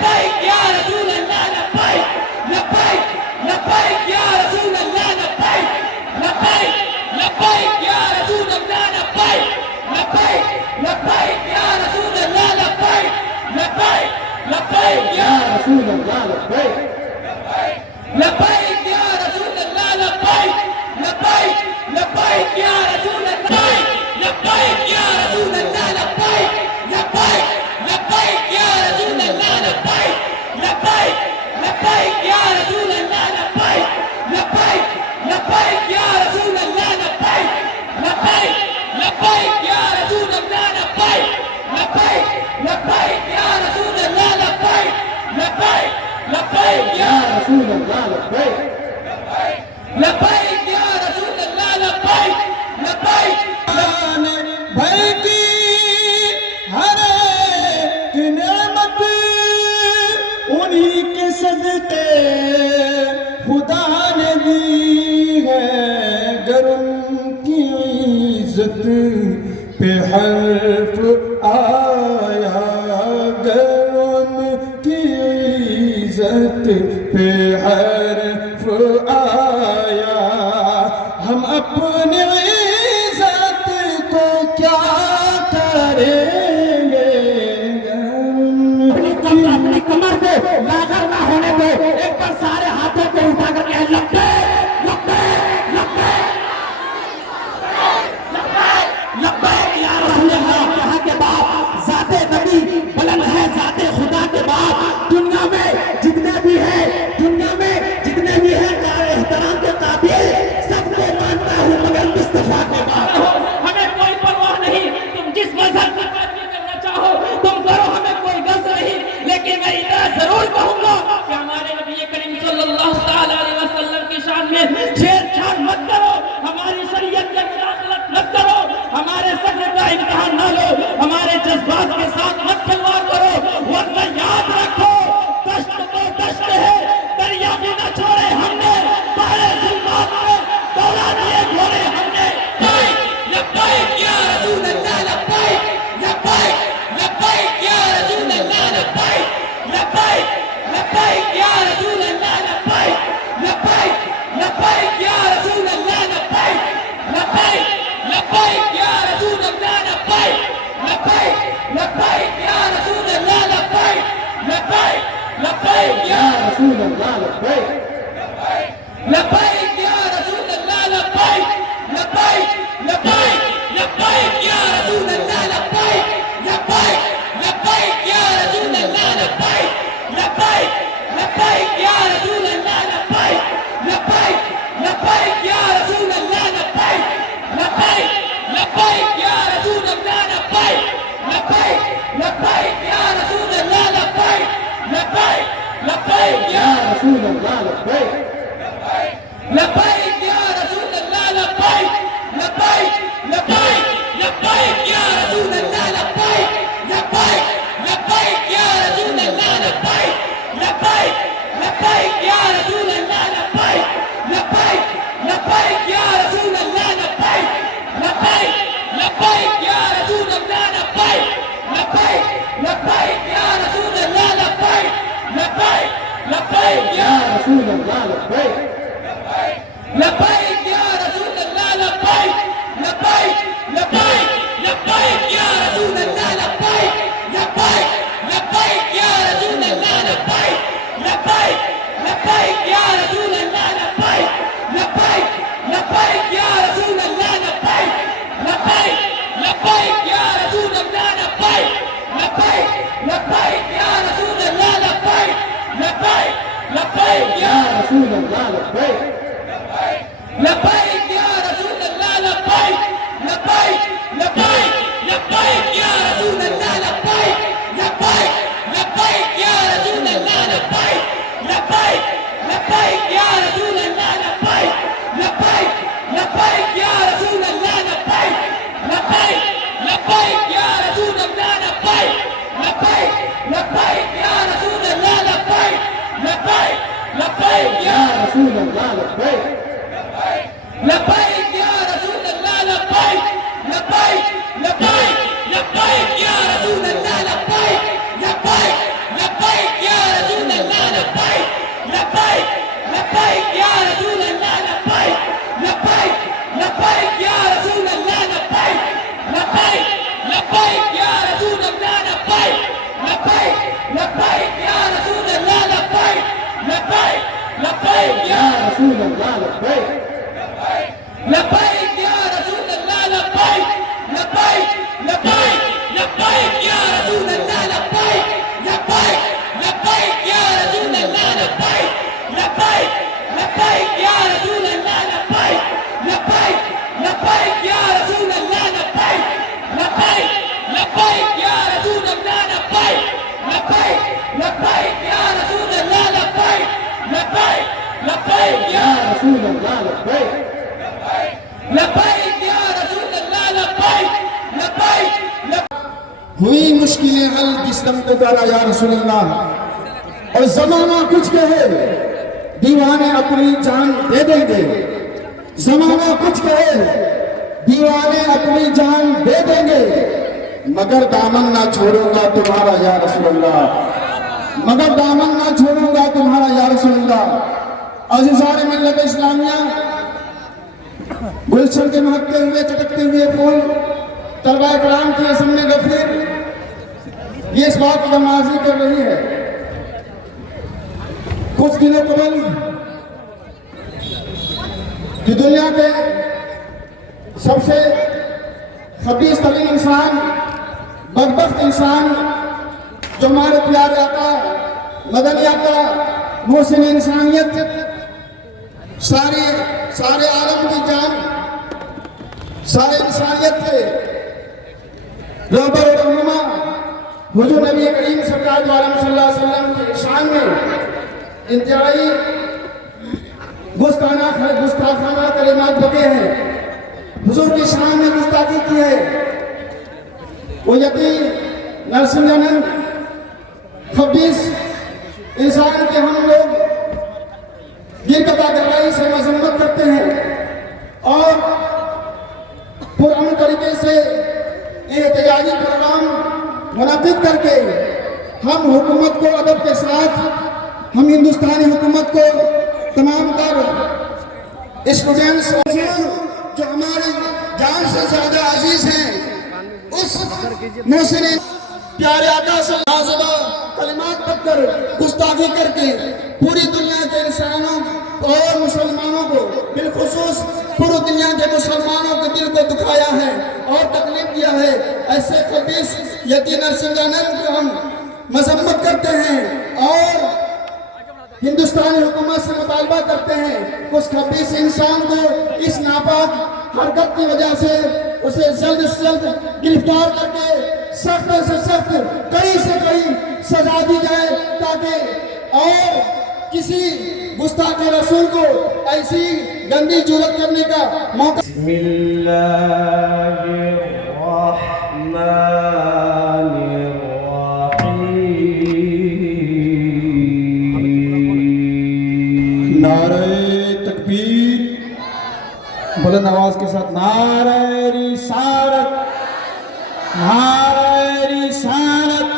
لبیک یا رسول اللہ لبیک لبیک لبیک یا رسول اللہ لبیک لبیک لبیک یا رسول اللہ لبیک لبیک لبیک یا رسول اللہ لبیک لبیک لبیک یا رسول اللہ لبیک لبیک یا رسول اللہ لبیک لبیک لبیک یا رسول اللہ لبیک یا رسول اللہ لبیک لبیک لبیک یا رسول اللہ لبیک لبیک لبیک یا رسول اللہ لبیک لبیک لبیک یا رسول اللہ لبیک لبیک لبیک یا رسول اللہ لبیک لبیک لبیک یا رسول اللہ لبیک لبیک لبیک یا رسول اللہ لبیک لبیک یا رسول اللہ لبیک لبیک بھر کی ہر ایک نعمت انہی کے صدقے خدا نے دی ہے گر ان کی عزت پہ حرف آیا گر ان کی عزت پہ حرف آیا ہم اپنی عزت کو کیا کریں گے اپنی کمر کو لاغر نہ ہونے دو ایک بار سارے ہاتھوں کو اٹھا کر کہے لبیک لبیک لبیک لبیک یا رسول اللہ کہا کہ باپ ذات نبی بلند ہے ذات خدا کے باپ دنیا میں جتنے بھی ہیں احترام کے قابل سب کو مانتا ہوں مگر مصطفیٰ کے باپ ہمیں کوئی پرواہ نہیں تم جس مذہب کی بات کرنا چاہو تم کرو ہمیں کوئی غرض نہیں لیکن میں اتنا ضرور کہوں گا کہ ہمارے نبی کریم صلی اللہ علیہ وسلم کی شان میں چھیڑ چھاڑ مت کرو ہماری شریعت کے مداخلت مت کرو ہمارے سفر کا امتحان نہ لو ہمارے جذبات کے ساتھ مت کھلواڑ کرو ورنہ یاد رکھو دشت تو دشت ہے دریا بھی نہ چھوڑے ہم نے بارے ظلمات میں دوڑا دیے گھوڑے ہم نے لبیک یا رسول اللہ لبیک لبیک لبیک یا رسول اللہ لبیک لبیک لبیک یا رسول اللہ لبیک لبیک لبیک یا رسول اللہ لبیک لبیک لبیک یا رسول اللہ لبیک لبیک لبیک یا رسول اللہ لبیک لبیک لبیک یا رسول اللہ لبیک لبیک یا رسول اللہ لبیک لبیک لبیک لبیک یا رسول اللہ لبیک لبیک لبیک یا رسول اللہ لبیک لبیک لبیک یا رسول اللہ لبیک لبیک لبیک یا رسول اللہ لبیک لبیک لبیک یا رسول اللہ لبیک لبیک لبیک یا رسول اللہ لبیک لبیک لبیک یا رسول اللہ لبیک لبیک یا رسول اللہ لبیک لبیک لبیک لبیک یا رسول اللہ لبیک لبیک لبیک یا رسول اللہ لبیک لبیک لبیک یا رسول اللہ لبیک لبیک لبیک یا رسول اللہ لبیک لبیک لبیک یا رسول اللہ لبیک لبیک لبیک یا رسول اللہ لبیک لبیک لبیک یا رسول اللہ لبیک لبیک یا رسول اللہ لبیک لبیک لبیک لبیک یا رسول اللہ لبیک لبیک لبیک یا رسول اللہ لبیک لبیک لبیک یا رسول اللہ لبیک لبیک لبیک یا رسول اللہ لبیک لبیک لبیک یا رسول اللہ لبیک لبیک لبیک یا رسول اللہ لبیک لبیک لبیک یا رسول اللہ لبیک لبیک یا رسول اللہ لبیک لبیک لبیک لبیک یا رسول اللہ لبیک لبیک لبیک یا رسول اللہ لبیک لبیک لبیک یا رسول اللہ لبیک لبیک لبیک یا رسول اللہ لبیک لبیک لبیک یا رسول اللہ لبیک لبیک لبیک یا رسول اللہ لبیک لبیک لبیک یا رسول اللہ لبیک لبیک یا رسول اللہ لبیک لبیک لبیک لبیک یا رسول اللہ لبیک لبیک لبیک یا رسول اللہ لبیک لبیک یا رسول اللہ لبیک لبیک لبیک لبیک یا رسول اللہ لبیک لبیک لبیک یا رسول اللہ لبیک لبیک لبیک یا رسول اللہ لبیک لبیک لبیک یا رسول اللہ لبیک لبیک لبیک یا رسول اللہ لبیک لبیک لبیک یا رسول اللہ لبیک لبیک لبیک یا رسول اللہ لبیک لبیک یا رسول اللہ لبیک لبیک ہوئی مشکلیں حل جس دم کو کرا یا رسول اللہ اور زمانہ کچھ کہے دیوانے اپنی جان دے دیں گے زمانہ کچھ کہے دیوانے اپنی جان دے دیں گے مگر دامن نہ چھوڑوں گا تمہارا یا رسول اللہ مگر دامن نہ چھوڑوں گا تمہارا یا رسول اللہ عزیزان ملت اسلامیہ گلشن کے مہکتے ہوئے چٹکتے ہوئے پھول طلبہ کرام کی اسم میں غفیر یہ اس بات کی نمازی کر رہی ہے کچھ دنوں قبل کہ دنیا کے سب سے خبیث ترین انسان بدبخت انسان جو ہمارے پیارے آقا مدنی آقا محسن انسانیت سارے عالم کی جان سارے انسانیت کے رہبر و رہنما حضور نبی کریم سرکار دو عالم صلی اللہ علیہ وسلم کی شان میں انتہائی گستاخانہ کلمات بکے ہیں حضور کی شان میں گستاخی کی ہے وہ یتیم نرسنگانند خبیث انسان کے ہم لوگ یہ قطع گرائی سے مذمت کرتے ہیں اور پرامن طریقے سے احتجاجی پروگرام منعقد کر کے ہم حکومت کو ادب کے ساتھ ہم ہندوستانی حکومت کو تمام تر اسٹوڈنٹس جو ہماری جان سے زیادہ عزیز ہیں اس محسن پیارے آقا صلی اللہ علیہ وسلم کلمات پڑھ کر گستاخی کر کے پوری دنیا کے انسانوں اور مسلمانوں کو بالخصوص پوری دنیا کے مسلمانوں کے دل کو دکھایا ہے اور تکلیف دیا ہے ایسے خبیث یتیم نرسنگانند کو ہم مذمت کرتے ہیں اور ہندوستانی حکومت سے مطالبہ کرتے ہیں اس خبیث انسان کو اس ناپاک حرکت کی وجہ سے اسے جلد سے جلد گرفتار کر کے سخت سے سخت کڑی سے کڑی سزا دی جائے تاکہ اور کسی گستاخ رسول کو ایسی گندی جرات کرنے کا موقع بسم اللہ الرحمن الرحیم نعرہ تکبیر بلند آواز کے ساتھ نعرہ رسالت نعرہ رسالت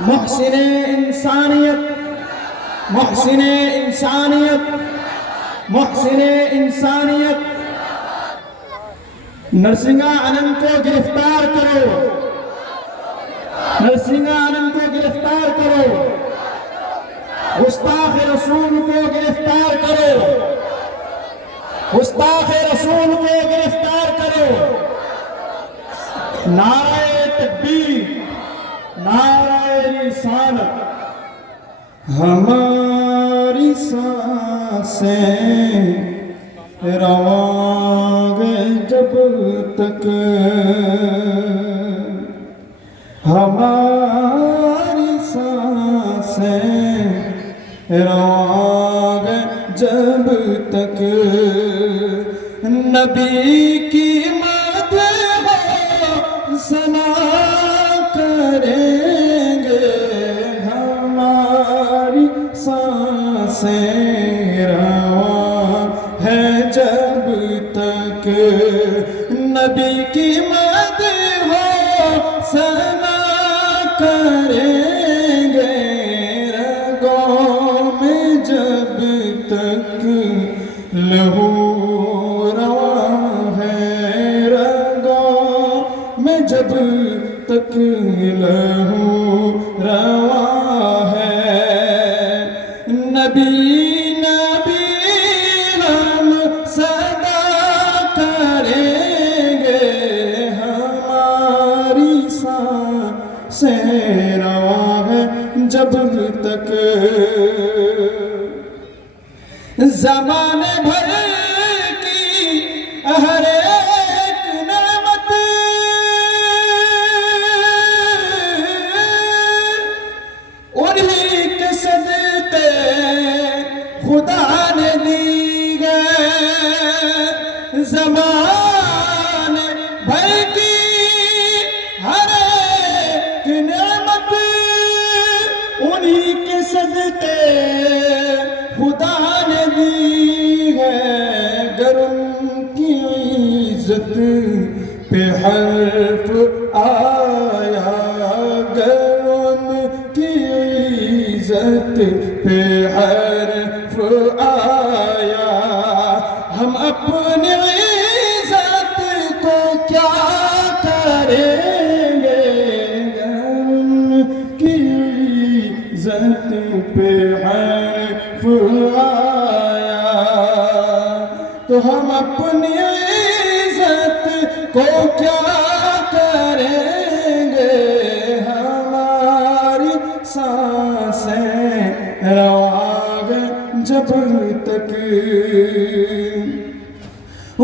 محسن انسانیت محسن انسانیت محسن انسانیت نرسنگا آنند کو گرفتار کرو نرسنگا آنند کو گرفتار کرو گستاخ رسول کو گرفتار کرو گستاخ رسول کو گرفتار کرو نعرہ تکبیر نعرہ رسالت ہماری سانسیں رواں گئے جب تک ہماری سانسیں رواں گئے جب تک نبی کی مدح ثنا کریں گے ہماری سانسیں رواں ہے جب تک نبی کی مدح ثنا کریں گے رگوں میں جب تک لہو جب تک لہو رواں ہے نبی نبی جب تک زمانے بھر کی ہر ایک نعمت انہی کے صدقے خدا نے دی ہے زمانے بھر کی ہر ایک نعمت انہی کے صدقے خدا نے دی ہے گر ان کی عزت پہ حرف آیا گر ان کی عزت پہ حرف آیا ہم اپنی عزت کو کیا کریں گے گر ان کی عزت پہ حرف آیا تو ہم اپنی عزت کو کیا کریں گے ہماری سانسیں رواں جب تک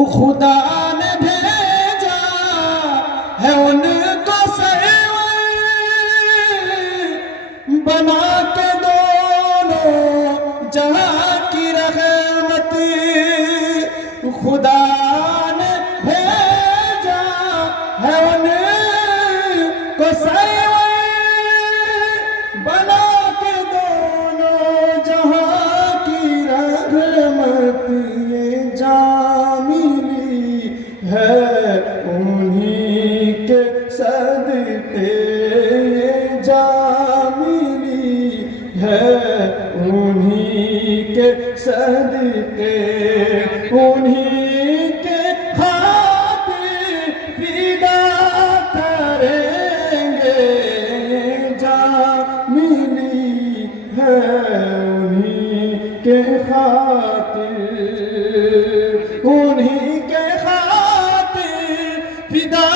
خدا نے بھیجا ہے ان کو سرور بنا کے دونوں جہاں کی رحمت خدا نے بھیجا ہے ان کو سرور بنا کے دونوں جہاں کی رحمت یہ جام ملی ہے انہی کے صدقے یہ جام ملی ہے انہی کے صدقے انہی کے خاطر فدا کریں گے جام ملی ہے انہی کے خاطر انہی کے خاطر فدا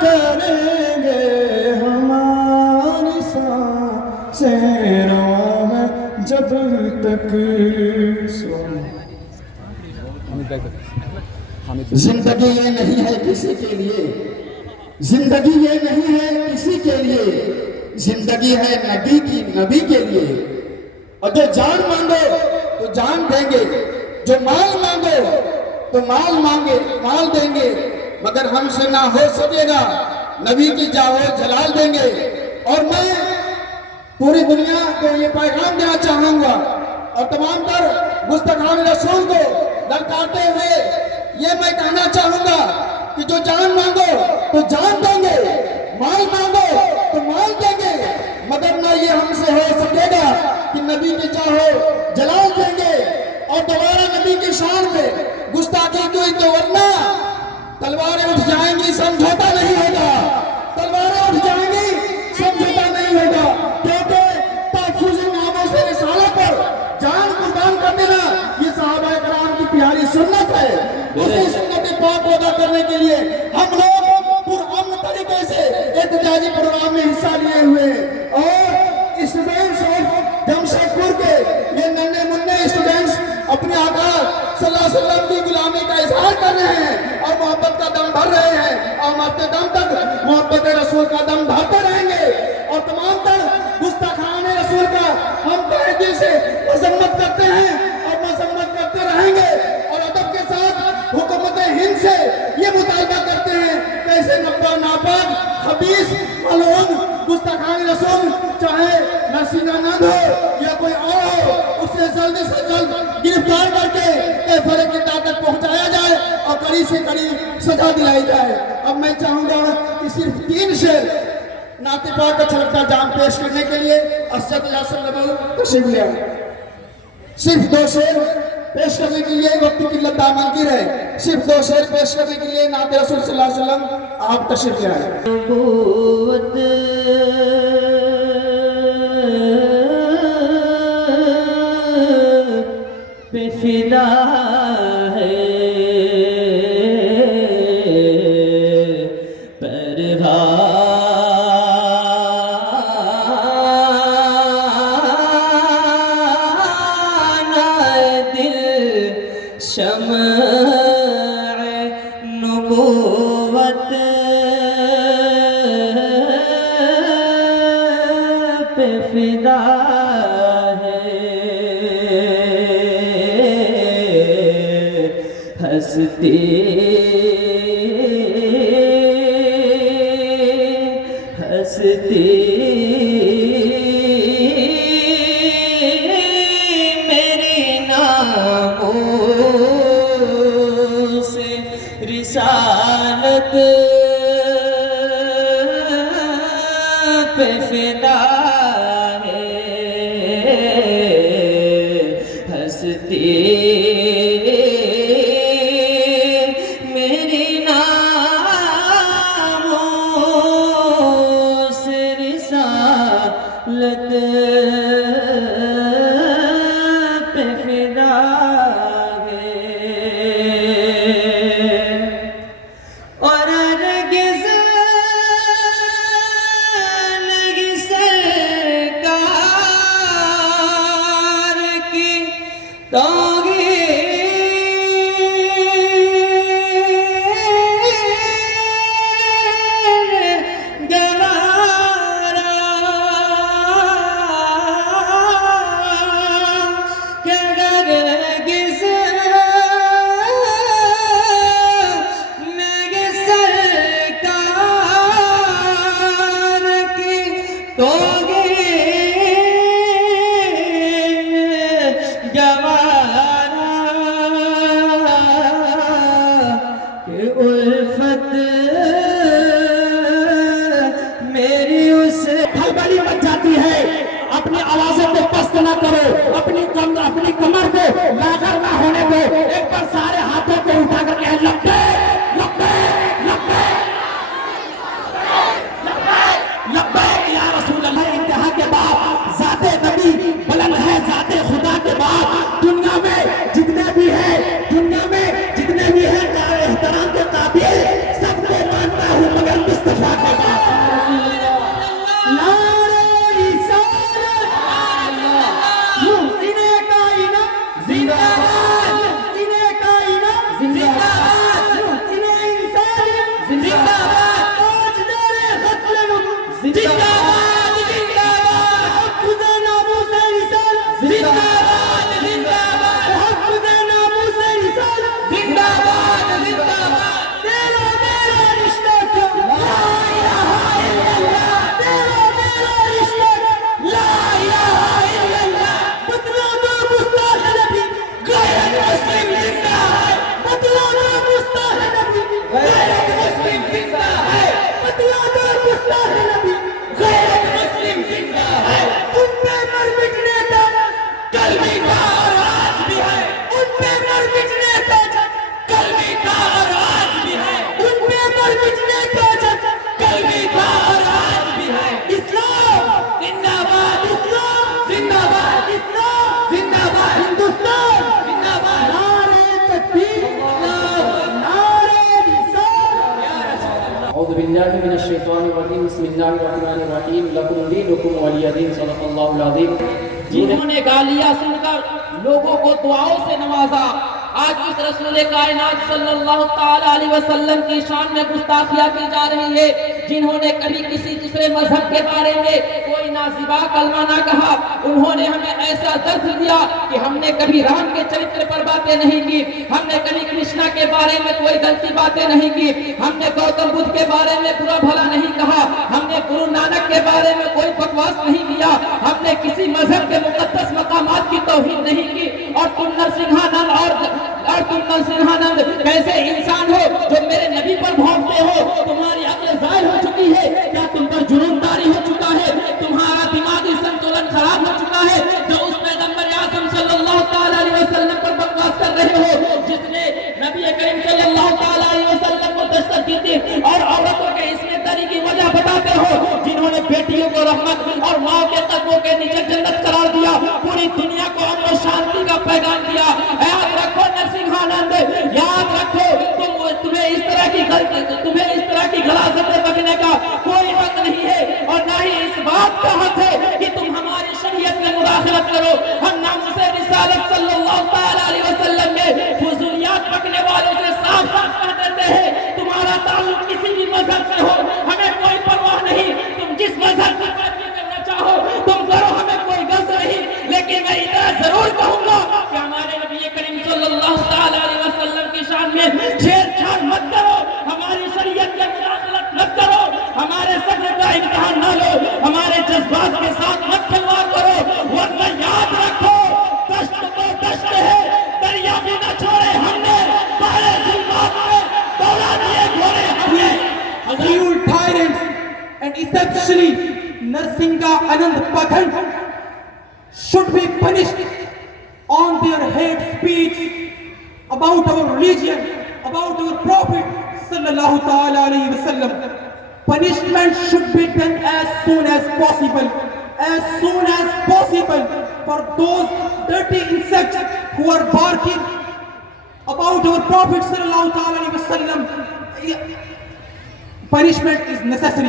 کریں گے ہماری سانسیں رواں جب تک زندگی یہ نہیں ہے کسی کے لیے زندگی یہ نہیں ہے کسی کے لیے زندگی ہے نبی کے لیے اور جو جان مانگو تو جان دیں گے جو مال مانگو تو مال دیں گے مگر ہم سے نہ ہو سکے گا نبی کی جاہ جلال دیں گے اور میں پوری دنیا کو یہ پیغام دینا چاہوں گا اور تمام تر گستاخان رسول کو للکارتے ہوئے یہ میں کہنا چاہوں گا کہ جو جان مانگو تو جان دیں گے مال مانگو تو مال دیں گے مگر نہ یہ ہم سے ہو سکے گا کہ نبی کی چاہو جلال دیں گے اور دوبارہ نبی کی شان پہ گستاخی کوئی تو ورنہ تلواریں اٹھ جائیں گی سمجھوتا نہیں ہوگا تلواریں اٹھ جائیں گی سمجھوتا نہیں ہوگا کیونکہ تحفظ ناموں سے رسالہ پر جان قربان کر دینا یہ صحابہ کرام کی پیاری سنت ہے اسی سنت پاک کو ادا کرنے کے لیے ہم لوگ پرامن طریقے سے احتجاجی پروگرام میں حصہ لیے ہوئے اور اسٹوڈنٹس آف جمشید پور کے یہ ننھے منھے اسٹوڈنٹس اپنے آقا صلی اللہ علیہ وسلم کی غلامی کا اظہار کر رہے ہیں اور محبت کا دم بھر رہے ہیں اور مرتے دم تک محبت رسول کا دم بھرتے رہیں گے اور تمام تر گستاخان رسول کا ہم تہہ دل سے مذمت کرتے ہیں اور مذمت کرتے رہیں گے اور ادب کے ساتھ حکومت ہند سے یہ مطالبہ کرتے ہیں کہ ایسے ناپاک خبیث ملعون گستاخان رسول چاہے نرسنگھ آنند ہو یا کوئی اور ہو اسے جلد سے جلد گرفتار کر کے فیصلے کی اطاعت تک پہنچایا جائے اور کڑی سے کڑی سزا دلائی جائے اب میں چاہوں گا کہ صرف 3 شعر نعت پاک کا چھلکتا جام پیش کرنے کے لیے اسد اللہ صلی اللہ علیہ وسلم تشریف لے آئے صرف 2 شعر پیش کرنے کے لیے وقت کی قلت دامن کی رہے صرف 2 شعر پیش کرنے کے لیے نعت رسول صلی اللہ علیہ وسلم آپ تشریف لے آئے فدا ہے پرواز نبوت پہ فدا ہے ہستی ہستی میری ناموس رسالت پہ فدا ہے ہستی میری ناموس رسالت پہ فدا ہے اور ہرگز نہیں سرکار کی توہین گوارا کہ ہرگز نہیں سرکار کی توہین گوارا کہ الفت میری اس کھلبلی مچ جاتی ہے. اپنی آوازوں کو پست نہ کرو, اپنی کمر کو لاغر نہ ہونے دو. ایک بار سارے ہاتھوں کو اٹھا کر کہیں لبیک لبیک لبیک لبیک یا رسول اللہ. انتہا کے بعد ذات نبی بلند ہے, ذات خدا کے بعد دنیا میں جتنے بھی ہیں احترام کے قابل سب کو مانتا ہوں مگر مصطفیٰ کے بعد. نعرہ رسالت محسن کائنات زندہ باد, محسن کائنات زندہ باد, محسن انسانیت زندہ باد, تاجدار ختم نبوت زندہ باد, زندہ باد, تحفظ ناموس رسالت زندہ باد, زندہ باد, تحفظ ناموس رسالت زندہ باد, زندہ باد. تیرا میرا رشتہ کیا لا الہ الا اللہ, تیرا میرا رشتہ لا الہ الا اللہ. بتلا دو گستاخ نبی غیرت مسلم زندہ ہے, بتلا دو گستاخ نبی غیرت مسلم زندہ ہے, بتلا دو گستاخ نبی غیرت مسلم زندہ ہے. ان پہ مر مٹنے تک کل بھی تھا اور آج بھی ہے, ان پہ مر مٹنے تک کل بھی تھا اور آج بھی ہے, ان پہ مر مٹنے تک کل بھی تھا اور آج بھی ہے. اسلام زندہ باد, اسلام زندہ باد, اسلام زندہ باد, ہندوستان زندہ باد. نعرہ تکبیر, نعرہ رسالت. اعوذ باللہ من الشیطان الرجیم بسم اللہ الرحمن الرحیم لکم دینکم ولی دین صدق اللہ العظیم. جنہوں نے گالیاں سن کر لوگوں کو دعاؤں سے نوازا, آج اس رسول کائنات صلی اللہ تعالی علیہ وسلم کی شان میں گستاخیاں کی جا رہی ہے. جنہوں نے کبھی کسی دوسرے مذہب کے بارے میں کوئی نازیبا کلمہ نہ کہا, انہوں نے ہمیں ایسا درد دیا کہ ہم نے کبھی رام کے چرتر پر باتیں نہیں کی, ہم نے کبھی کرشنا کے بارے میں کوئی غلطی باتیں نہیں کی, ہم نے گوتم بدھ کے بارے میں برا بھلا نہیں کہا, ہم نے گرو نانک کے بارے میں کوئی بکواس نہیں کیا, ہم نے کسی مذہب کے مقدس مقامات کی توہین نہیں کی. اور تم نرسنگھانند اور تم نرسنگھانند کیسے انسان ہو جو میرے نبی پر بھونکتے ہو؟ تمہاری عقل ظاہر ہو چکی ہے, کیا تم پر جنون طاری ہو چکا ہے, تمہارا دماغی سنتولن خراب ہو چکا ہے جو اس پیغمبر اعظم صلی اللہ تعالی علیہ وسلم پر بکواس کر رہے ہو, جس نے نبی کریم صلی اللہ تعالی علیہ وسلم کو دستک کی تھی, اور عورتوں کے اس میں دری کی وجہ بتاتے ہو, جنہوں نے بیٹیوں کو رحمت اور ماں کے قدموں کے نیچے جنت قرار دیا, پوری دنیا کو امن و شانتی کا پیغام دیا. یاد رکھو نرسنگھانند, یاد رکھو تمہیں اس طرح کی غلاظتیں بکنے کا کوئی حق نہیں ہے, اور نہ ہی اس بات کا حق ہے کہ تم ہماری شریعت میں مداخلت کرو. ہم ناموس رسالت صلی اللہ تعالی علیہ وسلم میں فضولیات بکنے والوں سے صاف صاف کہہ دیتے ہیں, تم especially Narsinga Anand Pathak should be punished on their hate speech about our religion, about our Prophet sallallahu ta'ala alayhi wa sallam. Punishment should be done as soon as possible for those dirty insects who are barking about our Prophet sallallahu ta'ala alayhi wa sallam. Punishment is necessary.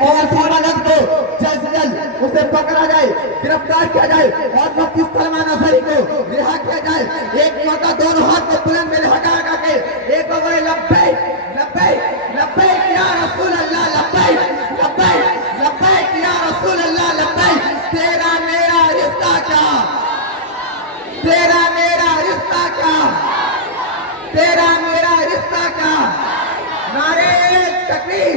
اور سوالات کو جلد سے جلد اسے پکڑا جائے, گرفتار کیا جائے اور مفتی سلمان اظہری کو رہا کیا جائے. ایک موقع دونوں ہاتھ کو بلند میں لگا کے ایک بار لبیک لبیک لبیک یا رسول اللہ, لبیک لبیک لبیک یا رسول اللہ, لبیک. تیرا میرا رشتہ کیا, تیرا میرا رشتہ کیا, تیرا میرا رشتہ کیا. نعرے تکبیر,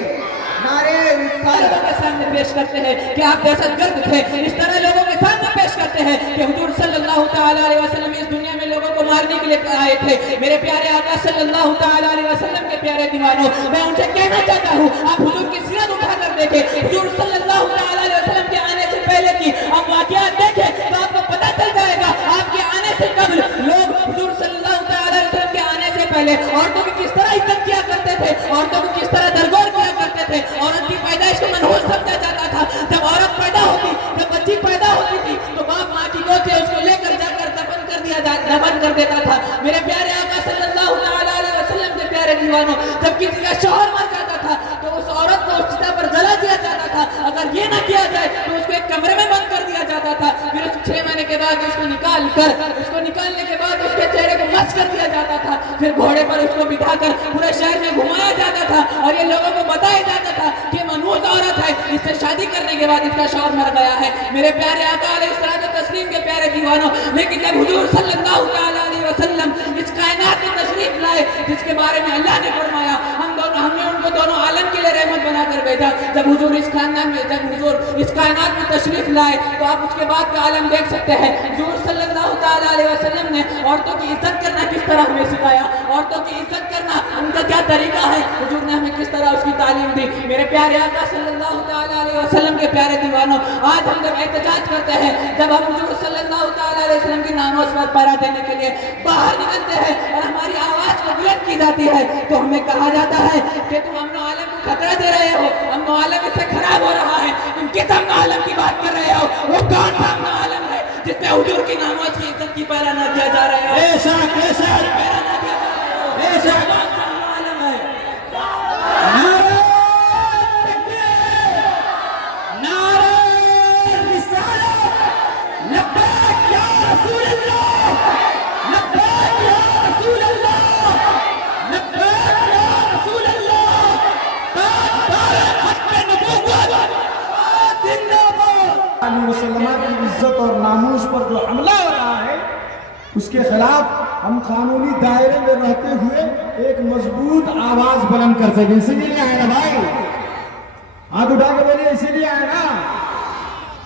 نعرے لوگوں کے سامنے پیش کرتے ہیں کہ آپ دہشت گرد تھے. اس طرح لوگوں کے سامنے پیش کرتے ہیں کہ حضور صلی اللہ تعالیٰ علیہ وسلم اس دنیا میں لوگوں کو مارنے کے لیے آئے تھے. میرے پیارے آقا صلی اللہ تعالیٰ علیہ وسلم کے پیارے دیوانوں, میں ان سے کہنا چاہتا ہوں, آپ حضور کی سیرت اٹھا کر دیکھیں. حضور صلی اللہ تعالیٰ علیہ وسلم کے آنے سے پہلے کی آپ واقعات دیکھیں تو آپ کو پتہ چل جائے گا آپ کے آنے سے قبل لوگ حضور صلی اللہ تعالیٰ علیہ وسلم کے آنے سے پہلے عورتوں کی کس طرح عزت کیا کرتے تھے, عورتوں کو کس طرح درگور کیا کرتے تھے. عورت کی پیدائش کو منحوس سمجھا جاتا تھا. جب عورت پیدا ہوتی, جب بچی پیدا ہوتی تھی تو باپ ماں کی گود سے اس کو لے کر جا کر دفن کر دیتا تھا. میرے پیارے آقا صلی اللہ تعالیٰ علیہ وسلم کے پیارے دیوانوں, جب کسی کا شوہر مر جاتا تھا تو اس عورت کو اس چتا پر جلا دیا جاتا تھا. اگر یہ نہ کیا جائے تو اس کو ایک کمرے میں بند کر دیا جاتا تھا. پھر اس 6 مہینے کے بعد اس کو نکالنے کے بعد اس کے چہرے کو مس کر دیا جاتا تھا. پھر گھوڑے پر اس کو بٹھا کر پورے شہر میں گھمایا جاتا تھا اور یہ لوگوں کو بتایا جاتا تھا کہ منحوس عورت ہے, اس سے شادی کرنے کے بعد اس کا شوہر مر گیا ہے. میرے پیارے آقا علیہ الصلوۃ والتسلیم کے پیارے دیوانوں, لیکن جب حضور صلی اللہ تعالیٰ علیہ وسلم اس کائنات میں تشریف لائے جس کے بارے میں اللہ نے فرمایا ہم نے ان کو دونوں عالم کے لیے رحمت بنا کر بھیجا. جب حضور اس کائنات میں تشریف لائے تو آپ اس کے بعد کا عالم دیکھ سکتے ہیں. حضور صلی اللہ تعالیٰ علیہ وسلم نے عورتوں کی عزت کرنا کس طرح ہمیں سکھایا, عورتوں کی عزت کرنا ان کا کیا طریقہ ہے, حضور نے ہمیں کس طرح اس کی تعلیم دی. میرے پیارے آقا صلی اللہ تعالیٰ علیہ وسلم کے پیارے دیوانوں, آج ہم جب احتجاج کرتے ہیں, جب ہم حضور صلی اللہ تعالیٰ علیہ وسلم کی ناموز پر پہرا دینے کے لیے باہر نکلتے ہیں اور ہماری آواز کو بلند کی جاتی ہے تو ہمیں کہا جاتا ہے کہ تم امن و عالم کو خطرہ دے رہے ہو, امن و عالم اس سے خراب ہو رہا ہے. تم کس امن و عالم کی بات کر رہے ہو, وہ کون سا امن و عالم ہے جس میں حضور کی ناموز کی عزت کی پہرا نہ دیا جا رہا ہے, پہرا نہ دیا جا رہا ہے. کون سا امن و عالم ہے؟ نعرہ تکبیر, نعرہ رسالت, لبیک یا رسول اللہ, لبیک یا رسول اللہ, لبیک یا رسول اللہ. تاجدار حق نبوت زندہ باد. علیہ وسلم کی عزت اور ناموس پر جو حملہ ہو رہا ہے اس کے خلاف ہم قانونی دائرے میں رہتے ہوئے ایک مضبوط آواز بلند کر سکیں. اسی لیے آئے نا بھائی, ہاتھ اٹھا کے بولیے اسی لیے آئے نا.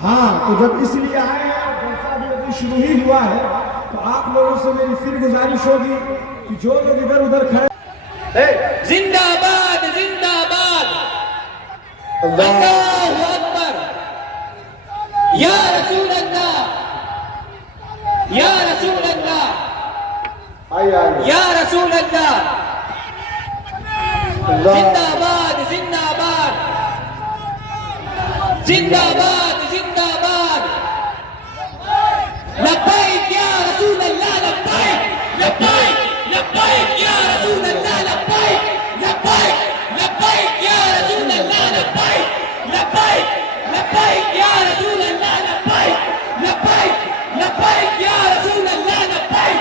ہاں, تو جب اس لیے آئے جلسہ بھی ابھی شروع ہی ہوا ہے تو آپ لوگوں سے میری پھر گزارش ہوگی کہ جو لوگ ادھر ادھر کھڑے, زندہ باد, زندہ باد, اللہ اکبر, یا رسول اللہ, یا رسول اللہ, یا رسول اللہ. زندہ باد, زندہ باد, زندہ باد, زندہ باد. لبیک یا رسول اللہ, لبیک, لبیک, لبیک یا رسول اللہ, لبیک, لبیک, لبیک یا رسول اللہ, لبیک, لبیک, لبیک یا رسول اللہ, لبیک, لبیک, لبیک یا رسول اللہ, لبیک,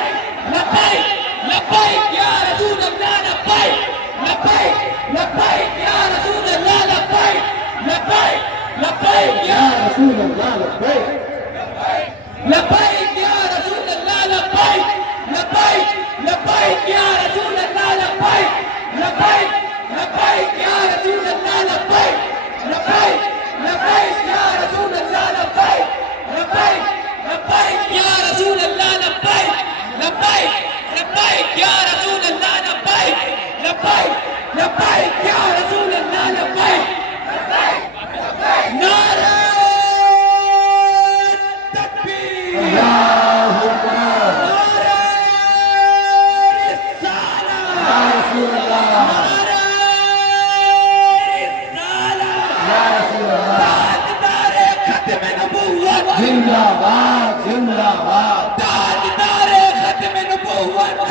لبیک, لبیک یا رسول اللہ, لبیک, لبیک, لبیک یا رسول اللہ, لبیک, لبیک, لبیک یا رسول اللہ, لبیک, لبیک یا رسول اللہ, لبیک, لبیک, لبیک یا رسول اللہ, لبیک, لبیک, لبیک یا رسول اللہ, لبیک, لبیک, لبیک یا رسول اللہ, لبیک, لبیک, لبیک یا رسول اللہ, لبیک, لبیک, لبیک یا رسول اللہ, لبیک, لبیک, لبیک یا رسول اللہ, لبیک, لبیک,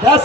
10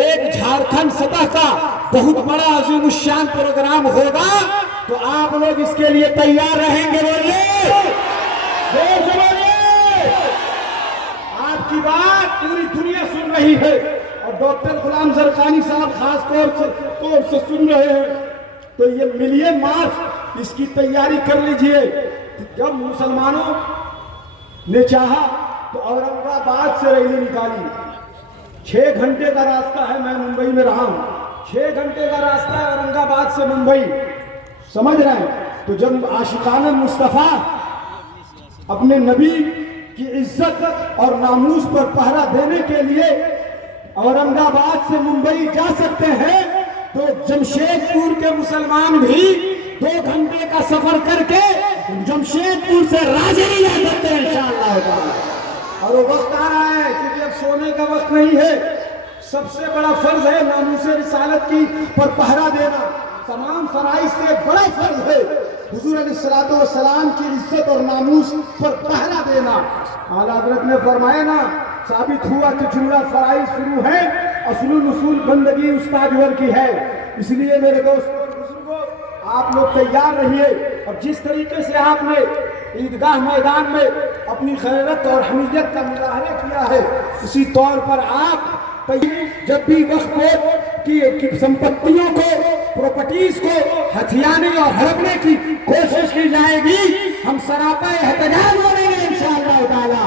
ایک جھارکھنڈ سطح کا بہت بڑا عظیم الشان پروگرام ہوگا تو آپ لوگ اس کے لیے تیار رہیں گے؟ بولیے زور سے بولیے۔ آپ کی بات پوری دنیا سن رہی ہے اور ڈاکٹر غلام زرقانی صاحب خاص طور سے سن رہے ہیں، تو یہ ملین مارچ اس کی تیاری کر لیجئے۔ جب مسلمانوں نے چاہا تو اورنگ آباد سے ریلی نکالی، 6 گھنٹے کا راستہ ہے، میں ممبئی میں رہا ہوں، 6 گھنٹے کا راستہ ہے اورنگ آباد سے ممبئی، سمجھ رہے ہیں؟ تو جب عاشقان مصطفیٰ اپنے نبی کی عزت اور ناموس پر پہرا دینے کے لیے اورنگ آباد سے ممبئی جا سکتے ہیں تو جمشید پور کے مسلمان بھی 2 گھنٹے کا سفر کر کے جمشید پور سے راجری جا سکتے ہیں انشاءاللہ تعالی۔ اور وہ وقت آ رہا ہے کیونکہ اب سونے کا وقت نہیں ہے، سب سے بڑا فرض ہے ناموس رسالت کی پر پہرا دینا، تمام فرائض سے بڑا فرض ہے حضور علیہ السلام کی عزت اور ناموس پر پہرا دینا۔ اعلیٰ حضرت نے فرمایا نا، ثابت ہوا کہ جملہ فرائض شروع ہے، اصل الاصول بندگی استاجور کی ہے۔ اس لیے میرے دوستوں اور بزرگوں، آپ لوگ تیار رہیے، اور جس طریقے سے آپ نے عیدگاہ میدان میں اپنی غیرت اور حمیت کا مظاہرہ کیا ہے، اسی طور پر آپ جب بھی وقت کی سمپتیوں کو، پراپرٹیز کو ہتھیانے اور ہڑپنے کی کوشش کی جائے گی، ہم سراپا احتجاج کریں گے انشاءاللہ تعالی،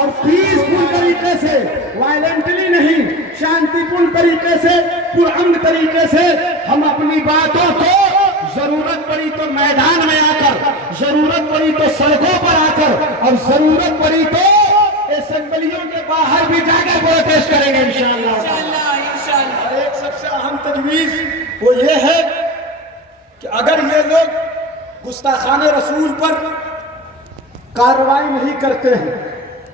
اور پیسفل طریقے سے، وائلنٹلی نہیں، شانتی پورن طریقے سے، پرامن طریقے سے ہم اپنی باتوں کو ضرورت پڑی تو میدان میں آ کر، ضرورت پڑی تو سڑکوں پر آ کر، اور ضرورت پڑی تو اسمبلیوں کے باہر بھی جا کر پروٹیسٹ کریں گے انشاءاللہ۔ اور ایک سب سے اہم تجویز وہ یہ ہے کہ اگر یہ لوگ گستاخان رسول پر کارروائی نہیں کرتے ہیں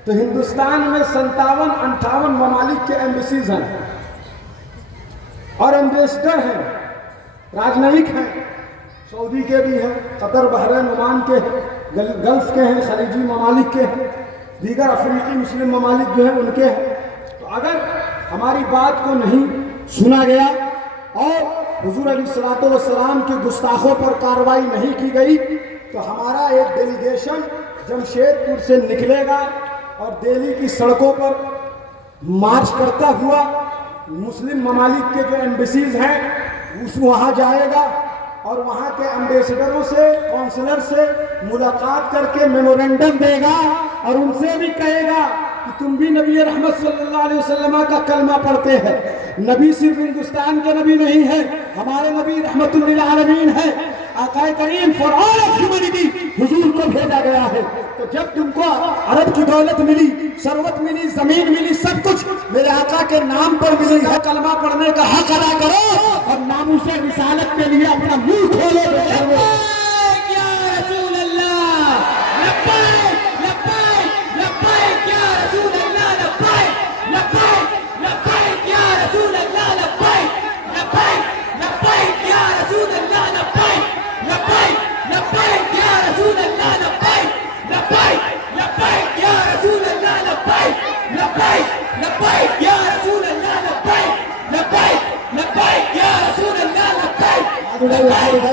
تو ہندوستان میں 57-58 ممالک کے ایمبیسیز ہیں اور ایمبیسڈر ہیں، راجنیک ہیں، سعودی کے بھی ہیں، قطر، بحرین، عمان کے ہیں، گلف کے ہیں، خلیجی ممالک کے ہیں، دیگر افریقی مسلم ممالک جو ہیں ان کے ہیں۔ تو اگر ہماری بات کو نہیں سنا گیا اور حضور علیہ السلام کے گستاخوں پر کارروائی نہیں کی گئی تو ہمارا ایک ڈیلیگیشن جمشید پور سے نکلے گا اور دہلی کی سڑکوں پر مارچ کرتا ہوا مسلم ممالک کے جو ایمبیسیز ہیں وہاں جائے گا اور وہاں کے امبیسڈروں سے، کونسلر سے ملاقات کر کے میمورنڈم دے گا اور ان سے بھی کہے گا کہ تم بھی نبی رحمت صلی اللہ علیہ وسلم کا کلمہ پڑھتے ہیں۔ نبی صرف ہندوستان کے نبی نہیں ہے، ہمارے نبی رحمت للعالمین ہے، آقا کریم فار آل آف ہیومینٹی حضور کو بھیجا گیا ہے۔ تو جب تم کو عرب کی دولت ملی، ثروت ملی، زمین ملی، سب کچھ میرے آقا کے نام پر ملی ہے، کلمہ پڑھنے کا حق ادا کرو اور ناموس رسالت کے لیے اپنا منہ کھولو۔ لبیک یا رسول اللہ، لبیک لبیک لبیک یا رسول اللہ، لبیک لبیک لبیک یا رسول اللہ، لبیک لبیک لبیک یا رسول اللہ، لبیک لبیک لبیک یا رسول اللہ، لبیک لبیک لبیک یا رسول اللہ، لبیک لبیک لبیک یا رسول اللہ، لبیک لبیک لبیک یا رسول اللہ، لبیک